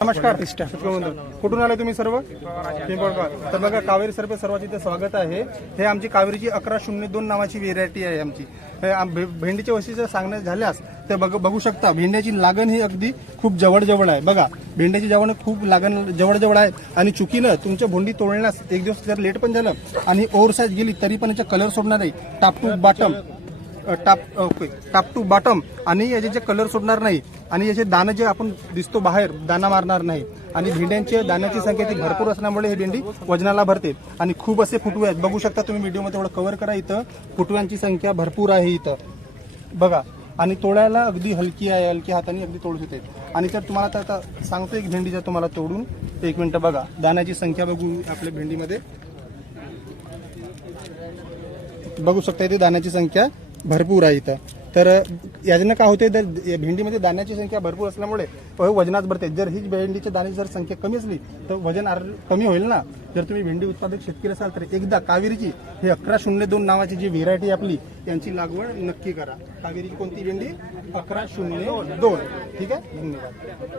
नमस्कार. कुठून आले तुम्ही सर्व? पिंपळगाव. तर बघा कावेरी सर्व सर्वांचे इथे स्वागत आहे. हे आमची कावेरीची अकरा शून्य दोन नावाची व्हेरायटी आहे आमची. भेंडीच्या वशी जर भेंडीच्या सांगण्यात झाल्यास ते बघ बघू शकता भेंड्याची लागण ही अगदी खूप जवळजवळ आहे. बघा भेंड्याची जवळ खूप लागण जवळजवळ आहे. आणि चुकीनं तुमच्या भोंडी तोडण्यास एक दिवस जर लेट पण झालं आणि ओव्हर साईज गेली तरी पण याचा कलर सोडणार नाही top to bottom top okay top to bottom आणि याचे जे कलर सोडणार नाही. आणि याचे दाणे जे आपण दिसतो बाहेर दाणा मारणार नाही. आणि भेंड्यांची दाण्याची संख्या ती भरपूर असल्यामुळे ही भेंडी वजनाला भरते. आणि खूप असे फुटवे आहेत. बघू शकता तुम्ही व्हिडिओमध्ये एवढं कव्हर करा इथं. फुटव्यांची संख्या भरपूर आहे इथं. बघा. आणि तोडायला अगदी हलकी आहे हलकी हाताने अगदी तोडू शकते आणि तर तुम्हाला तर आता सांगतो एक भेंडी जर तुम्हाला तोडून. एक मिनटं बघा. दाण्याची संख्या बघू आपल्या भेंडीमध्ये. बघू शकता इथे दाण्याची संख्या. भरपूर आहे इथं. तर याच्यानं काय होते तर या भेंडीमध्ये दाण्याची संख्या भरपूर असल्यामुळे वजनात भरते. जर हीच भेंडीच्या दाण्याची जर संख्या कमी असली तर वजन आर- कमी होईल ना? जर तुम्ही भेंडी उत्पादक शेतकरी असाल तर एकदा कावेरीची हे अकरा शून्य दोन नावाची जी व्हेरायटी आपली यांची लागवड नक्की करा. कावेरीची कोणती भेंडी? अकरा शून्य दोन. ठीक आहे? धन्यवाद.